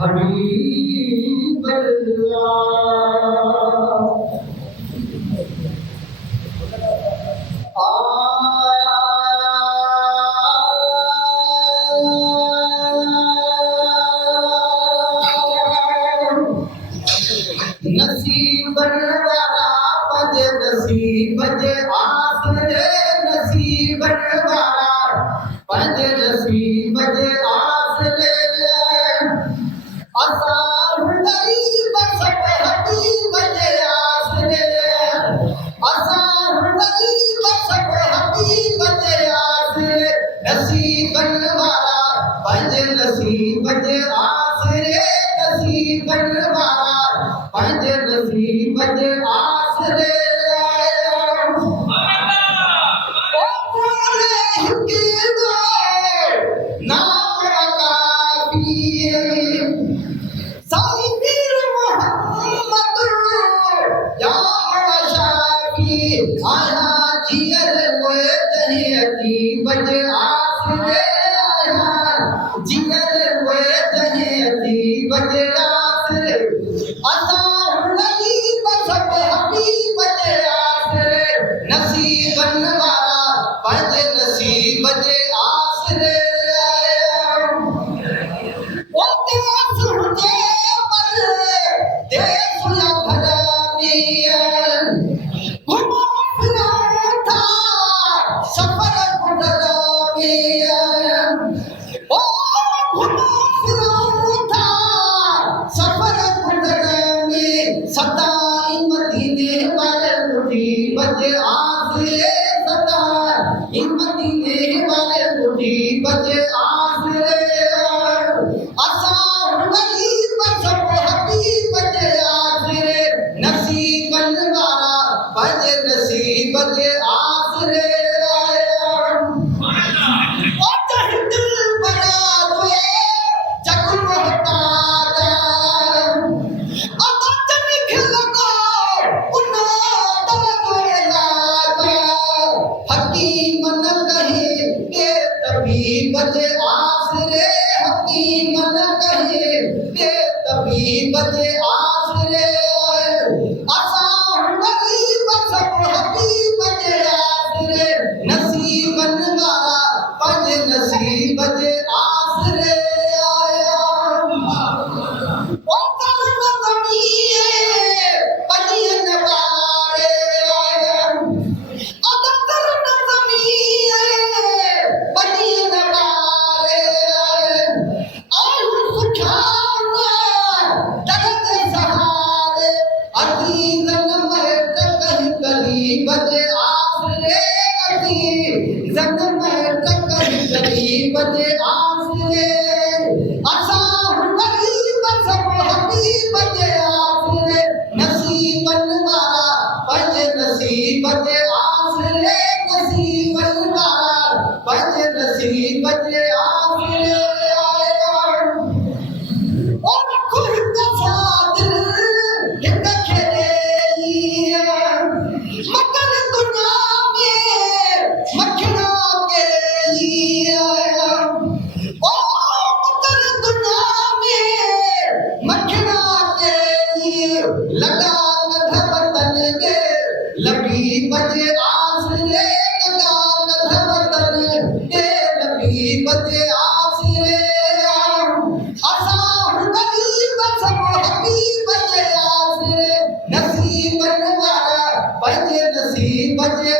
حبيب नसीब वाला पंज नसीब जे आसरे नसीब वाला पंज नसीब जे आसरे असान गरीब सब हबीब जे आसरे असान गरीब सब हबीब जे आसरे नसीब वाला पंज नसीब जे आसरे नसीब वाला पंज नसीब जे आसरे ओ बोले हिकिदो नाम काफी साईं पीर मोहम्मद या शाफी आया जियर मोए जही अजीब जे आसरे आया जियर मोए जही अजीब जे आसरे असान गरीब सब हबीब जे आसरे नसीबन वाला पंज नसीब जे आसरे ओ देश हुजे पर देश या भलामियन घुमा फिरा था सफर गुडलामियन ओ घुमा फिरा था सफर सदा मदीने वाले मुजीब जे आसरे सदा मदीने वाले मुजीब जे आसरे असान गरीब सब हबीब जे आसरे नसीबन वाला पंज नसीब जे आसरे ओ जहिद बना दे जग मोहताज हकीम न कहे के तबीब जे आसरे हकीम न कहे के तबीब जे आसरे असान गरीब सब हबीब जे आसरे नसीबन वाला पंज नसीब जे आसरे आया ओ तन जमीए पनियन वाले आया बजे आसरे अती जन्म तक गरीब जे आसरे असान गरीब सब हबीब जे आसरे नसीबन वाला पंज नसीब जे आसरे नसीबन वाला पंज नसीब जे आसरे ओ खुद का सादिल हिक खेले मकर दुनिया में मखना के लिए ओ मकर दुनिया में मखना के लिए लगा कथ वतन के लबी बजे आसरे लगा कथ वतन के लबी बजे आसरे असान गरीब सब हबीब जे आसरे नसीबन वाला पंज नसीब जे